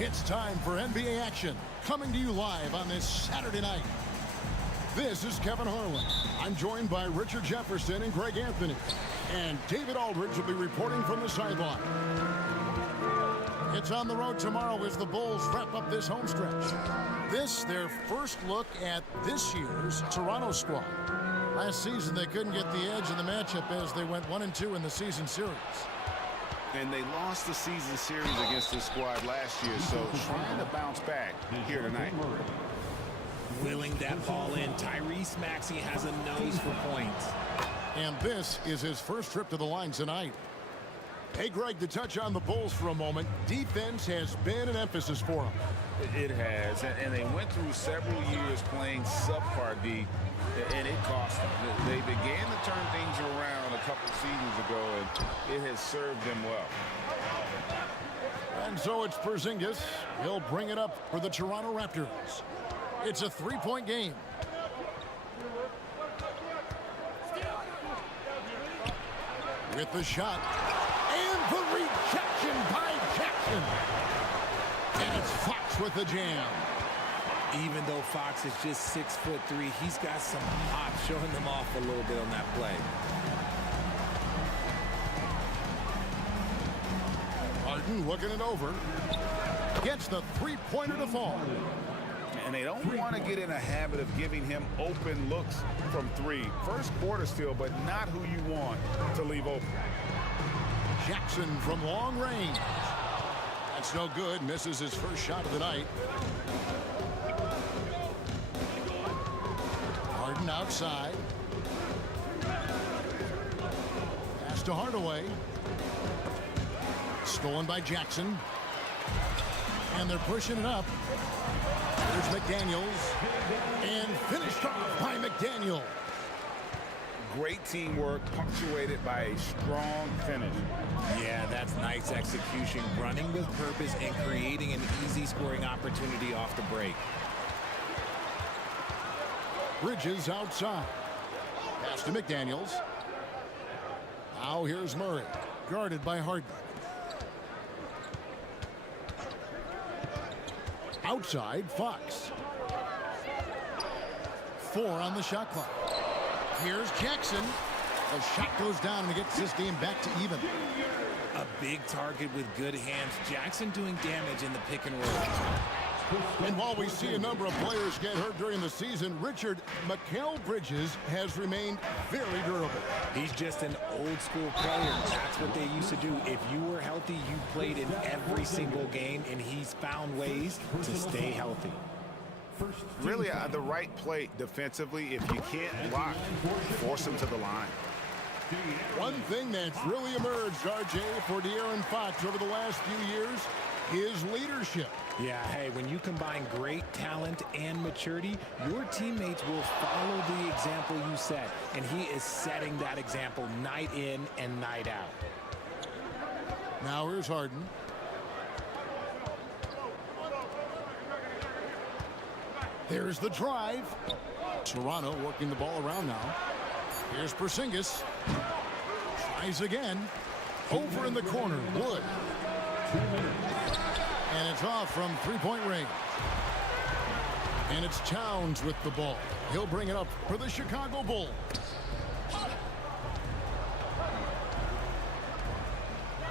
It's time for NBA action, coming to you live on this Saturday night. This is Kevin Harlan. I'm joined by Richard Jefferson and Greg Anthony. And David Aldridge will be reporting from the sideline. It's on the road tomorrow as the Bulls wrap up this home stretch. This, their first look at this year's Toronto squad. Last season, they couldn't get the edge in the matchup as they went 1-2 in the season series. And they lost the season series against this squad last year, so trying to bounce back here tonight. Willing that ball in. Tyrese Maxey has a nose for points. And this is his first trip to the line tonight. Hey, Greg, to touch on the Bulls for a moment, defense has been an emphasis for them. It has, and they went through several years playing subpar D, and it cost them. They began to turn things around a couple seasons ago, and it has served them well. And so it's Porzingis. He'll bring it up for the Toronto Raptors. It's a three-point game. With the shot. And the rejection by Jackson. And it's Fox with the jam. Even though Fox is just 6'3", he's got some pop, showing them off a little bit on that play. Harden looking it over. Gets the three-pointer to fall. And they don't want to get in a habit of giving him open looks from three. First quarter still, but not who you want to leave open. Jackson from long range. That's no good. Misses his first shot of the night. Harden outside. Pass to Hardaway. Stolen by Jackson. And they're pushing it up. There's McDaniels. And finished off by McDaniels. Great teamwork, punctuated by a strong finish. Yeah, that's nice execution, running with purpose and creating an easy scoring opportunity off the break. Bridges outside. Pass to McDaniels. Now here's Murray, guarded by Harden. Outside, Fox. 4 on the shot clock. Here's Jackson. The shot goes down and it gets this game back to even. A big target with good hands. Jackson doing damage in the pick and roll. And while we see a number of players get hurt during the season, Richard, Mikal Bridges has remained very durable. He's just an old school player. That's what they used to do. If you were healthy, you played in every single game, and he's found ways to stay healthy. Really the right play defensively. If you can't block, force him to the line. One thing that's really emerged, RJ, for De'Aaron Fox over the last few years is leadership. Yeah, hey, when you combine great talent and maturity, your teammates will follow the example you set. And he is setting that example night in and night out. Now here's Harden. There's the drive. Toronto working the ball around now. Here's Porzingis. Tries again. Over in the corner, Wood. And it's off from three-point range. And it's Towns with the ball. He'll bring it up for the Chicago Bulls.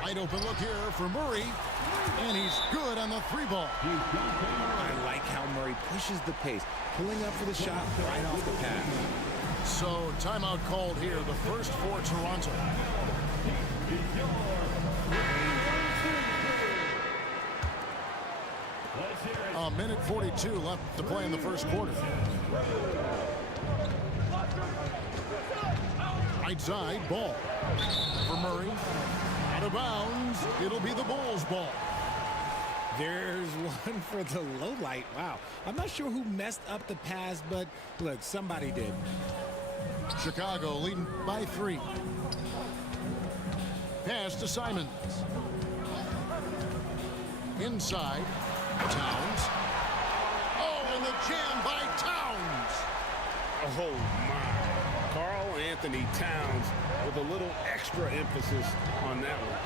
Wide open look here for Murray. And he's good on the three ball. I like how Murray pushes the pace, pulling up for the shot right off the pass. So timeout called here, the first for Toronto. A minute 42 left to play in the first quarter. Right side, ball for Murray. Out of bounds. It'll be the Bulls' ball. There's one for the low light. Wow. I'm not sure who messed up the pass, but look, somebody did. Chicago leading by 3. Pass to Simons. Inside. Towns. Oh, and the jam by Towns. Oh, my. Karl Anthony Towns with a little extra emphasis on that one.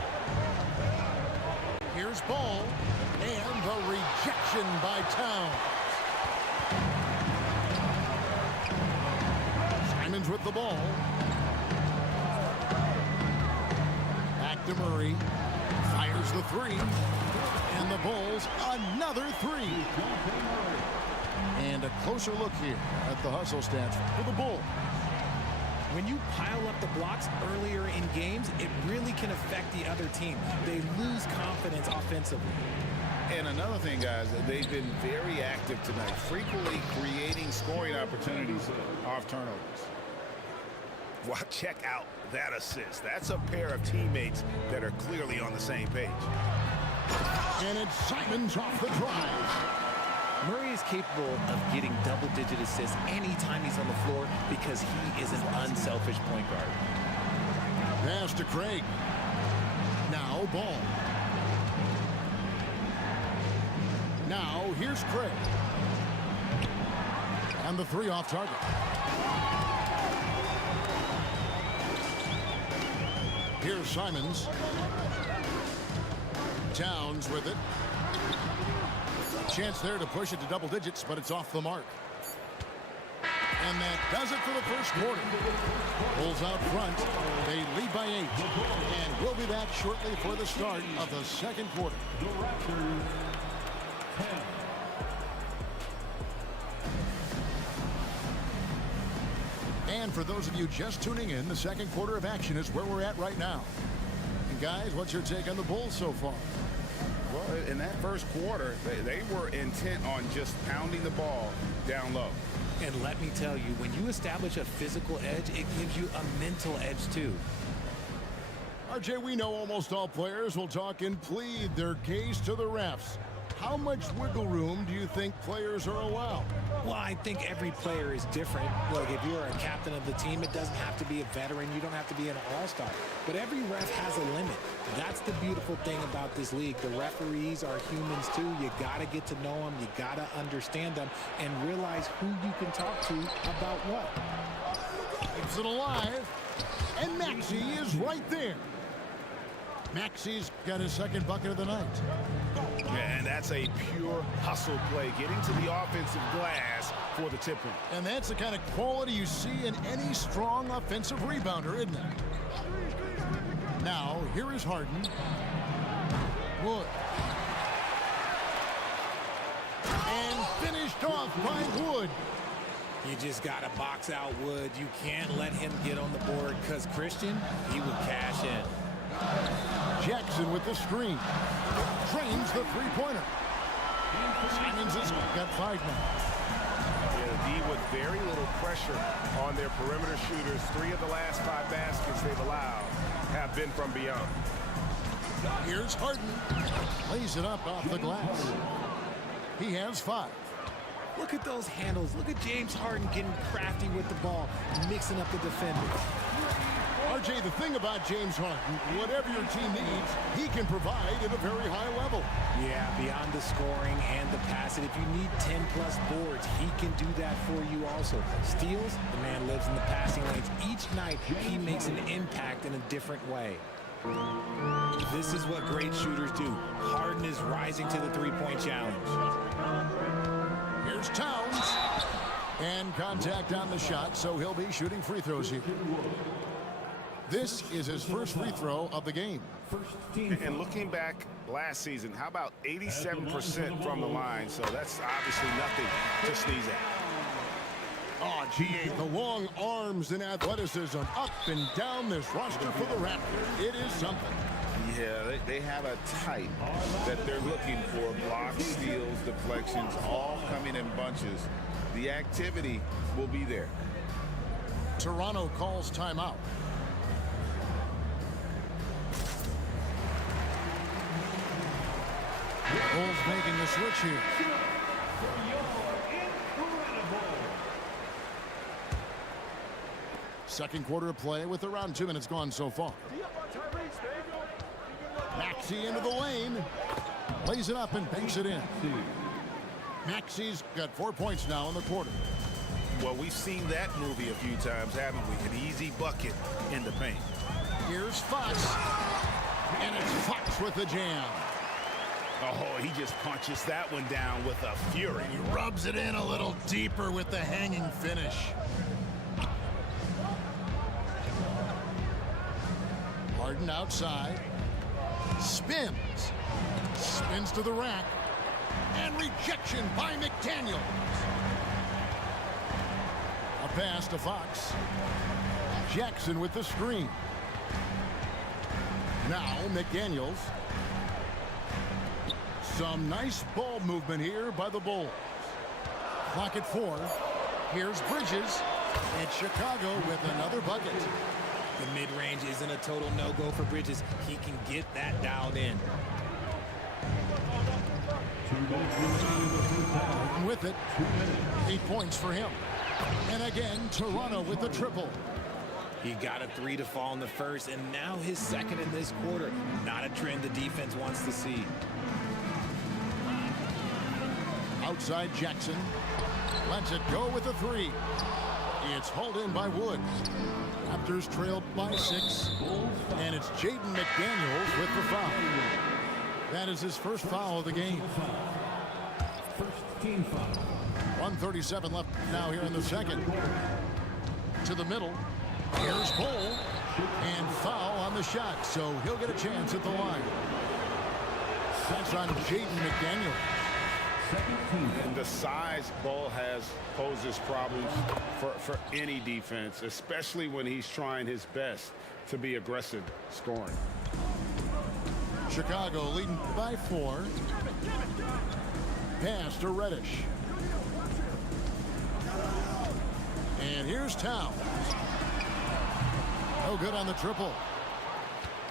Here's Ball. And the rejection by Towns. Simons with the ball. Back to Murray. Fires the three. And the Bulls another three. And a closer look here at the hustle stats for the Bulls. When you pile up the blocks earlier in games, it really can affect the other team. They lose confidence offensively. And another thing, guys, they've been very active tonight, frequently creating scoring opportunities off turnovers. Well, check out that assist. That's a pair of teammates that are clearly on the same page. And it's Simons off the drive. Murray is capable of getting double-digit assists anytime he's on the floor because he is an unselfish point guard. Pass to Craig. Now Ball. Now here's Craig. And the three off target. Here's Simons. Towns with it. Chance there to push it to double digits, but it's off the mark. And that does it for the first quarter. Bulls out front. They lead by 8. And we'll be back shortly for the start of the second quarter. And for those of you just tuning in, the second quarter of action is where we're at right now. And guys, what's your take on the Bulls so far? Well, in that first quarter, they were intent on just pounding the ball down low. And let me tell you, when you establish a physical edge, it gives you a mental edge too. RJ, we know almost all players will talk and plead their case to the refs. How much wiggle room do you think players are allowed? Well, I think every player is different. Look, if you're a captain of the team, it doesn't have to be a veteran. You don't have to be an all-star. But every ref has a limit. That's the beautiful thing about this league. The referees are humans too. You got to get to know them. You got to understand them and realize who you can talk to about what. Keeps it alive. And Maxey is right there. Maxey's got his second bucket of the night. Yeah, and that's a pure hustle play, getting to the offensive glass for the tip-in. And that's the kind of quality you see in any strong offensive rebounder, isn't it? Now, here is Harden. Wood. And finished off by Wood. You just got to box out Wood. You can't let him get on the board because Christian, he would cash in. Jackson with the screen. Trains the three-pointer. Simons has got 5 now. Yeah, the D with very little pressure on their perimeter shooters. 3 of the last 5 baskets they've allowed have been from beyond. Here's Harden. Lays it up off the glass. He has 5. Look at those handles. Look at James Harden getting crafty with the ball, mixing up the defenders. RJ, the thing about James Harden, whatever your team needs, he can provide at a very high level. Yeah, beyond the scoring and the passing. If you need 10-plus boards, he can do that for you also. Steals, the man lives in the passing lanes. Each night, he makes an impact in a different way. This is what great shooters do. Harden is rising to the three-point challenge. Here's Towns. And contact on the shot, so he'll be shooting free throws here. This is his first free throw of the game. And looking back last season, how about 87% from the line? So that's obviously nothing to sneeze at. Oh, GA, the long arms and athleticism up and down this roster for the Raptors. It is something. Yeah, they have a type that they're looking for. Blocks, steals, deflections, all coming in bunches. The activity will be there. Toronto calls timeout. Bulls making the switch here. Second quarter of play with around 2 minutes gone so far. Maxey into the lane. Lays it up and banks it in. Maxey's got 4 points now in the quarter. Well, we've seen that movie a few times, haven't we? An easy bucket in the paint. Here's Fox. And it's Fox with the jam. Oh, he just punches that one down with a fury. He rubs it in a little deeper with the hanging finish. Harden outside. Spins to the rack. And rejection by McDaniels. A pass to Fox. Jackson with the screen. Now McDaniels. Some nice ball movement here by the Bulls. Clock at 4. Here's Bridges. And Chicago with another bucket. The mid-range isn't a total no-go for Bridges. He can get that dialed in. With it, 8 points for him. And again, Toronto with the triple. He got a 3 to fall in the first, and now his second in this quarter. Not a trend the defense wants to see. Outside Jackson. Lets it go with a 3. It's hauled in by Wood. Raptors trailed by 6. And it's Jaden McDaniels with the foul. That is his first foul of the game. First team foul. 1:37 left now here in the second. To the middle. Here's Bull. And foul on the shot. So he'll get a chance at the line. That's on Jaden McDaniels. And the size Bull has poses problems for any defense, especially when he's trying his best to be aggressive scoring. Chicago leading by 4. Pass to Reddish. And here's Towns. No good on the triple.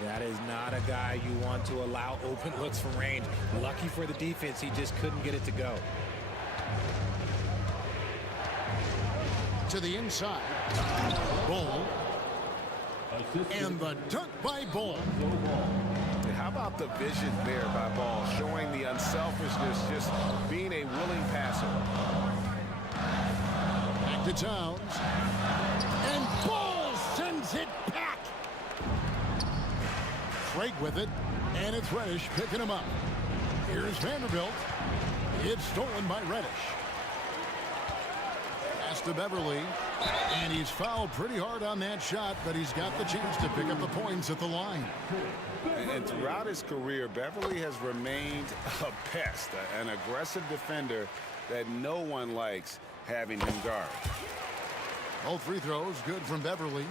That is not a guy you want to allow open looks from range. Lucky for the defense, he just couldn't get it to go. To the inside. Bull. And the dunk by Bull. How about the vision there by Ball, showing the unselfishness, just being a willing passer. Back to Towns. And Ball sends it back. Craig with it, and it's Reddish picking him up. Here's Vanderbilt. It's stolen by Reddish. Pass to Beverly, and he's fouled pretty hard on that shot, but he's got the chance to pick up the points at the line. And throughout his career, Beverly has remained a pest, an aggressive defender that no one likes having him guard. All free throws good from Beverly.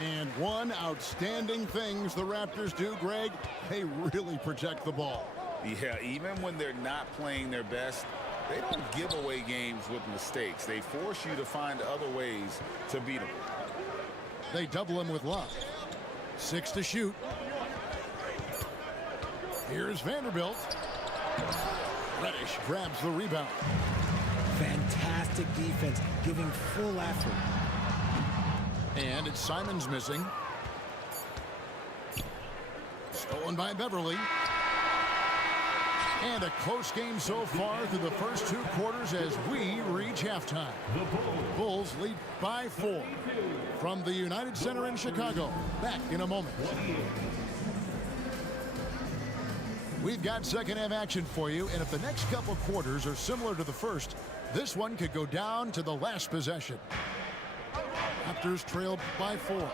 And one outstanding things the Raptors do, Greg, they really protect the ball. Yeah, even when they're not playing their best, they don't give away games with mistakes. They force you to find other ways to beat them. They double him with Love. 6 to shoot. Here's Vanderbilt. Reddish grabs the rebound. Fantastic defense, giving full effort. And it's Simons missing. Stolen by Beverly. And a close game so far through the first 2 quarters as we reach halftime. Bulls lead by 4 from the United Center in Chicago. Back in a moment. We've got second half action for you, and if the next couple quarters are similar to the first, this one could go down to the last possession. Raptors trailed by 4.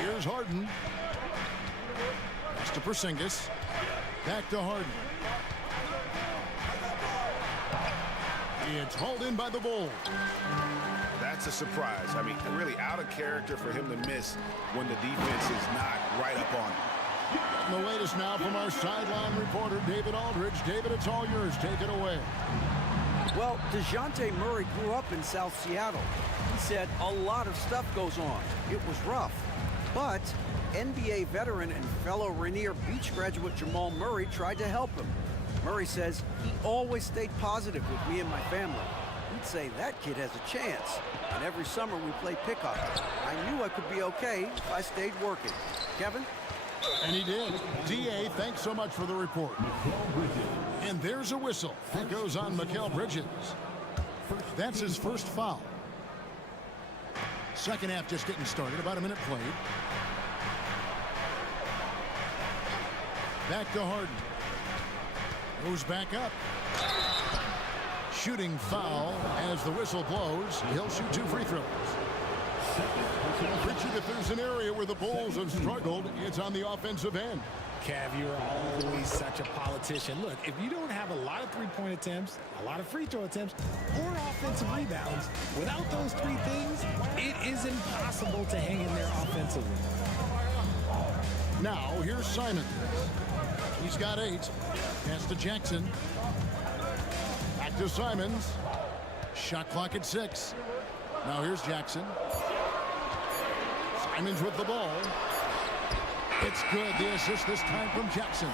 Here's Harden. Pass to Porzingis. Back to Harden. It's hauled in by the Bulls. That's a surprise. I mean, really out of character for him to miss when the defense is not right up on him. And the latest now from our sideline reporter, David Aldridge. David, it's all yours. Take it away. Well, DeJounte Murray grew up in South Seattle. He said a lot of stuff goes on. It was rough. But NBA veteran and fellow Rainier Beach graduate Jamal Murray tried to help him. Murray says he always stayed positive with me and my family. He'd say that kid has a chance. And every summer we play pickup. I knew I could be okay if I stayed working. Kevin? And he did. D.A., thanks so much for the report. And there's a whistle. That goes on Mikal Bridges. That's his first foul. Second half just getting started. About a minute played. Back to Harden. Goes back up. Shooting foul as the whistle blows. He'll shoot 2 free throws. Richard, if there's an area where the Bulls have struggled, it's on the offensive end. Kev, you're always such a politician. Look, if you don't have a lot of three-point attempts, a lot of free throw attempts, or offensive rebounds, without those 3 things, it is impossible to hang in there offensively. Now, here's Simon. He's got 8. Pass to Jackson. Back to Simons. Shot clock at 6. Now here's Jackson. Simons with the ball. It's good. The assist this time from Jackson.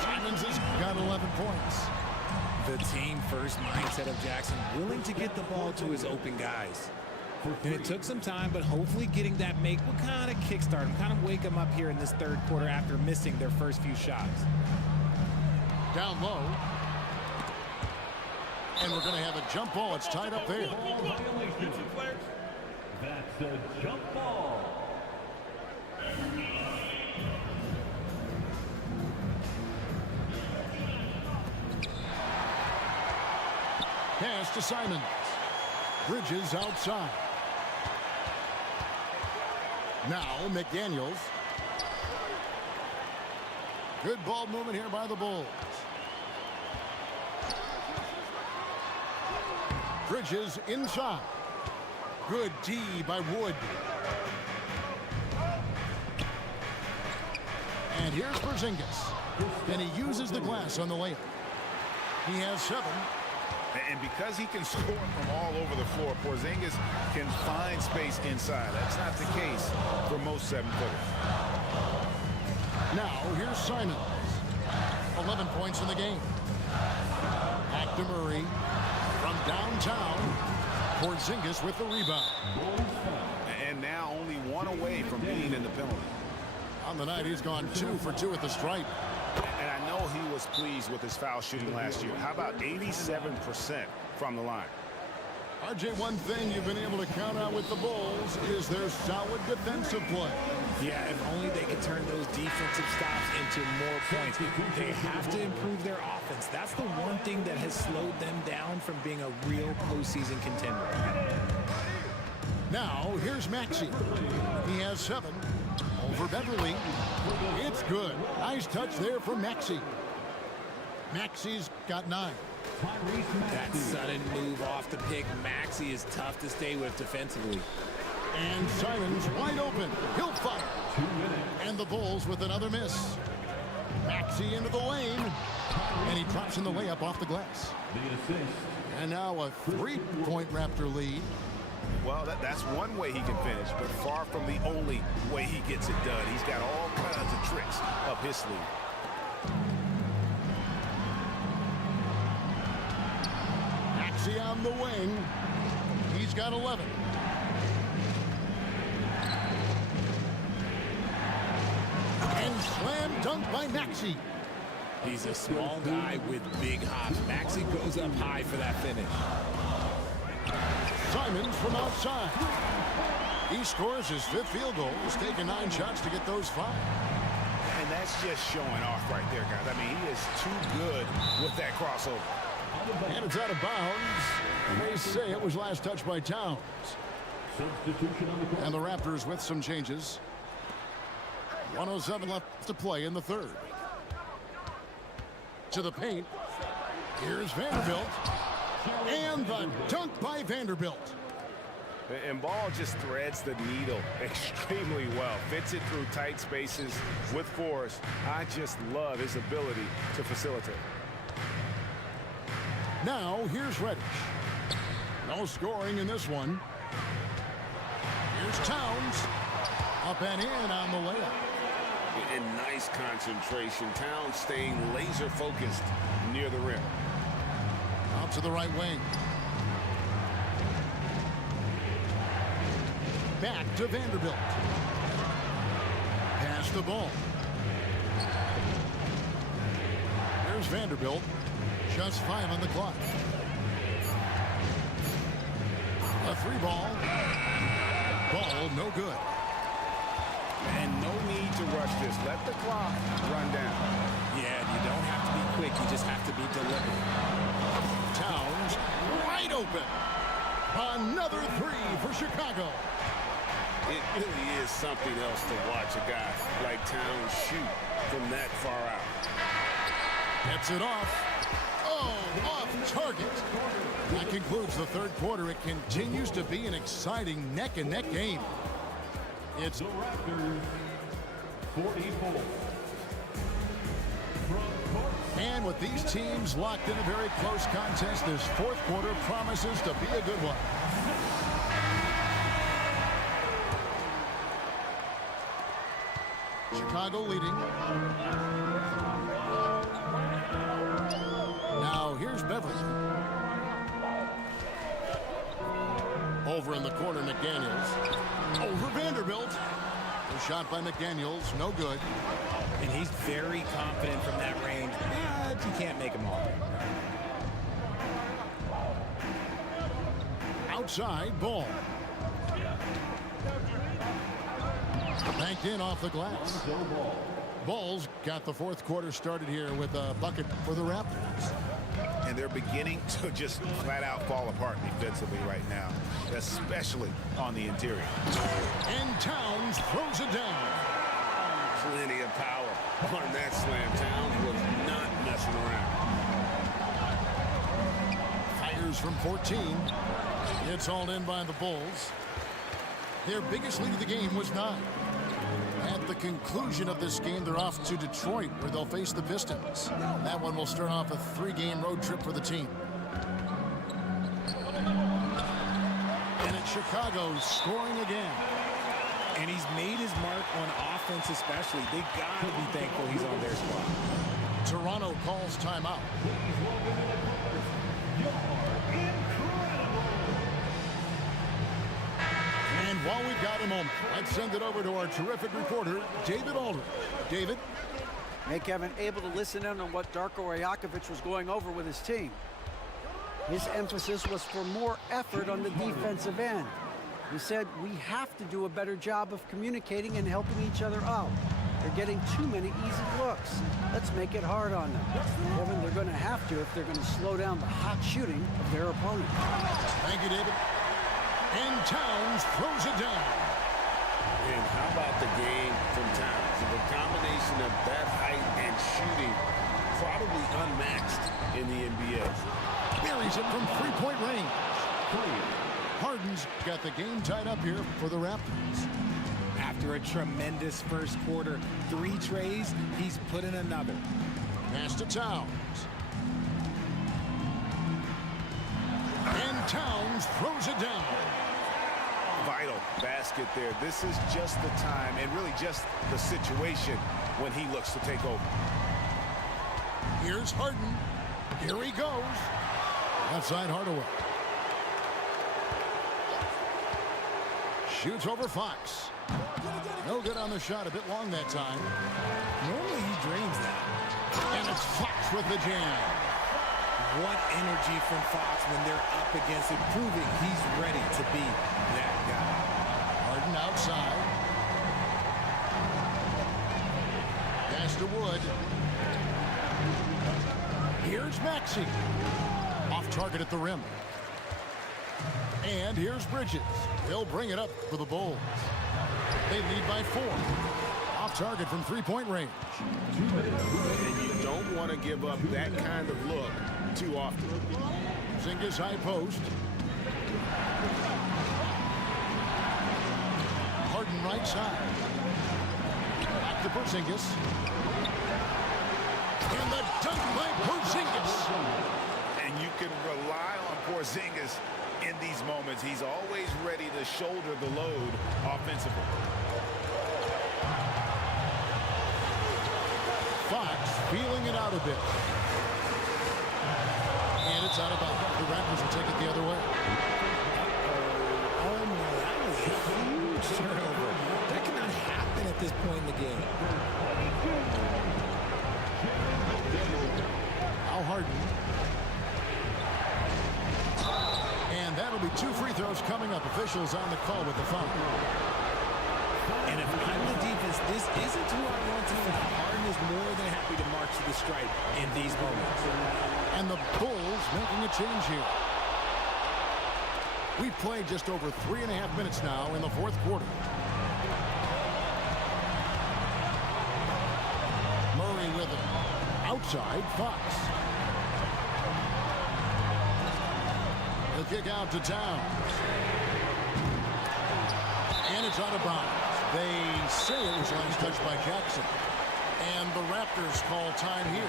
Simons has got 11 points. The team-first mindset of Jackson, willing to get the ball to his open guys. And it took some time, but hopefully getting that make will kind of kickstart him, kind of wake him up here in this third quarter after missing their first few shots. Down low. And we're going to have a jump ball. It's tied up there. That's a jump ball. Pass to Simons. Bridges outside. Now McDaniels. Good ball movement here by the Bulls. Bridges inside. Good D by Wood. And here's Porzingis. And he uses the glass on the layup. He has 7. And because he can score from all over the floor, Porzingis can find space inside. That's not the case for most 7-footers. Now, here's Simons. 11 points in the game. Back to Murray. From downtown, Porzingis with the rebound. And now only 1 away from being in the penalty. On the night, he's gone 2 for 2 at the stripe. And I know he was pleased with his foul shooting last year. How about 87% from the line? RJ, one thing you've been able to count on with the Bulls is their solid defensive play. Yeah, if only they could turn those defensive stops into more points. They have to improve their offense. That's the one thing that has slowed them down from being a real postseason contender. Now, here's Maxey. He has 7 over Beverly. It's good. Nice touch there from Maxey. Maxey's got 9. That sudden move off the pick, Maxey is tough to stay with defensively. And Simons wide open. He'll fire. And the Bulls with another miss. Maxey into the lane. And he drops in the layup off the glass. And now a 3-point Raptor lead. Well, that's one way he can finish, but far from the only way he gets it done. He's got all kinds of tricks up his sleeve. Maxey on the wing. He's got 11. And slam dunk by Maxey. He's a small guy with big hops. Maxey goes up high for that finish. Simons from outside. He scores his 5th field goal. He's taken 9 shots to get those 5. And that's just showing off right there, guys. I mean, he is too good with that crossover. And it's out of bounds. They say it was last touched by Towns. And the Raptors with some changes. 1:07 left to play in the third. To the paint. Here's Vanderbilt. And the dunk by Vanderbilt. And Ball just threads the needle extremely well. Fits it through tight spaces with force. I just love his ability to facilitate. Now, here's Reddish. No scoring in this one. Here's Towns. Up and in on the layup. And nice concentration. Towns staying laser focused near the rim. Out to the right wing. Back to Vanderbilt. Pass the ball. There's Vanderbilt. Just 5 on the clock. A 3-ball. Ball no good. And no need to rush watch this. Let the clock run down. Yeah, you don't have to be quick. You just have to be deliberate. Towns wide open. Another three for Chicago. It really is something else to watch a guy like Towns shoot from that far out. Gets it off. Oh, off target. That concludes the third quarter. It continues to be an exciting neck-and-neck game. It's The Raptors, 44. And with these teams locked in a very close contest, this fourth quarter promises to be a good one. Chicago leading. Now here's Beverly. Over in the corner, McDaniels. Over Vanderbilt. The shot by McDaniels, no good. And he's very confident from that range, but you can't make him all. Outside, ball. Banked in off the glass. Bulls got the fourth quarter started here with a bucket for the Raptors. And they're beginning to just flat out fall apart defensively right now, especially on the interior. And Towns throws it down. Plenty of power on that slam. Towns was not messing around. Fires from 14. It's hauled in by the Bulls. Their biggest lead of the game was 9. At the conclusion of this game, they're off to Detroit, where they'll face the Pistons. That one will start off a 3-game road trip for the team. And it's Chicago scoring again. And he's made his mark on offense especially. They got to be thankful he's on their squad. Toronto calls timeout. And while we've got a moment, let's send it over to our terrific reporter, David Aldridge. David? Hey, Kevin, able to listen in on what Darko Rajakovic was going over with his team. His emphasis was for more effort on the defensive end. He said, we have to do a better job of communicating and helping each other out. They're getting too many easy looks. Let's make it hard on them. Kevin, they're going to have to if they're going to slow down the hot shooting of their opponent. Thank you, David. And Towns throws it down. And how about the game from Towns? The combination of that height and shooting, probably unmatched in the NBA. Buries it from three-point range. Harden's got the game tied up here for the Raptors. After a tremendous first quarter, 3 trays, he's put in another. Pass to Towns. And Towns throws it down. Vital basket there. This is just the time and really just the situation when he looks to take over. Here's Harden. Here he goes. Outside Hardaway. Shoots over Fox. No good on the shot. A bit long that time. Normally he drains that. And it's Fox with the jam. What energy from Fox when they're up against it, proving he's ready to be that guy. Harden outside. Pass to Wood. Here's Maxey. Off target at the rim. And here's Bridges. He'll bring it up for the Bulls. They lead by 4. Off target from three-point range. And you don't want to give up that kind of look too often. Porzingis high post. Harden right side. Back to Porzingis. And the dunk by Porzingis. And you can rely on Porzingis in these moments. He's always ready to shoulder the load offensively. Fox feeling it out a bit. And it's out of bounds. The Raptors will take it the other way. Oh no, that was a huge turnover. That cannot happen at this point in the game. Al Harden. And that'll be 2 free throws coming up. Officials on the call with the foul. And if I'm the defense, this isn't who I to the stripe in these moments. And the Bulls making a change here. We've played just over 3.5 minutes now in the fourth quarter. Murray with it. Outside, Fox. The kick out to Towns. And it's out of bounds. They say it was last touched by Jackson. And the Raptors call time here.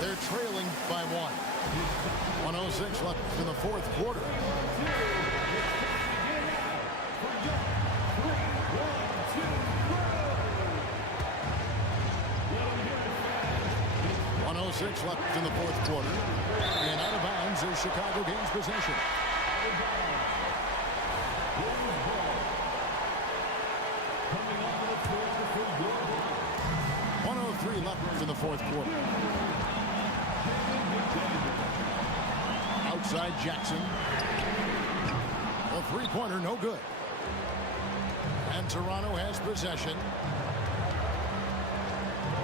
They're trailing by 1. 1:06 left in the fourth quarter. .106 left in the fourth quarter. And out of bounds is Chicago gains possession. 1:03 left in the fourth quarter. Outside Jackson. A three-pointer, no good. And Toronto has possession.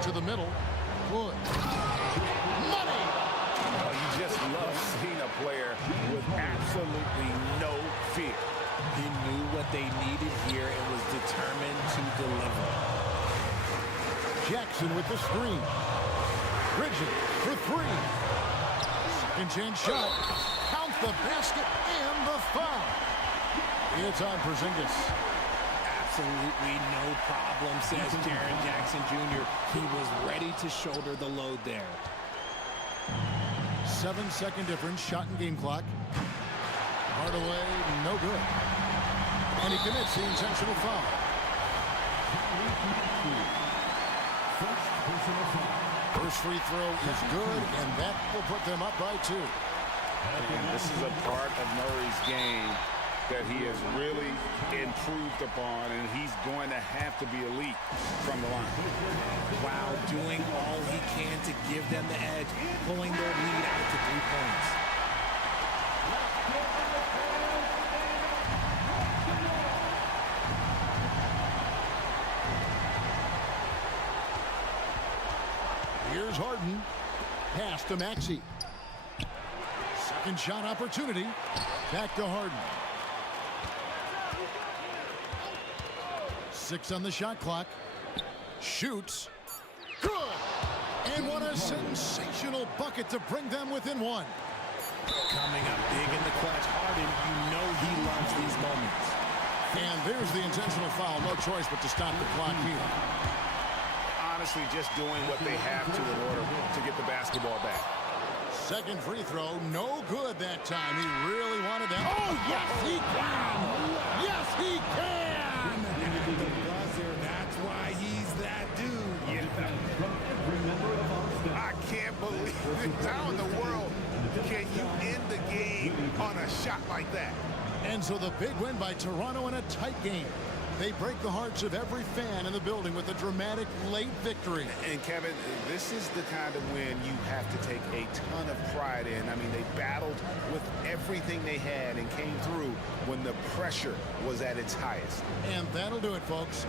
To the middle. Good. Money! Oh, you just love seeing a player with absolutely no fear. He knew what they needed here and was determined to deliver. Jackson with the screen. Bridges for three. Second chance shot. Count the basket and the foul. It's on Porzingis. Absolutely no problem, says Jaren Jackson Jr. He was ready to shoulder the load there. 7-second difference, shot and game clock. Hardaway, no good. And he commits the intentional foul. First free throw is good, and that will put them up by 2. And this is a part of Murray's game that he has really improved upon, and he's going to have to be elite from the line. While doing all he can to give them the edge, pulling their lead out to 3 points. Here's Harden. Pass to Maxey. Second shot opportunity. Back to Harden. 6 on the shot clock. Shoots. Good. And what a sensational bucket to bring them within 1. Coming up big in the clutch. Harden, you know he loves these moments. And there's the intentional foul. No choice but to stop the clock here. Honestly, just doing what they have to in order to get the basketball back. Second free throw, no good that time. He really wanted that. Oh, yes, he can! Yes, he can! The buzzer, that's why he's that dude. I can't believe it. How in the world can you end the game on a shot like that? And so the big win by Toronto in a tight game. They break the hearts of every fan in the building with a dramatic late victory. And Kevin, this is the kind of win you have to take a ton of pride in. I mean, they battled with everything they had and came through when the pressure was at its highest. And that'll do it, folks.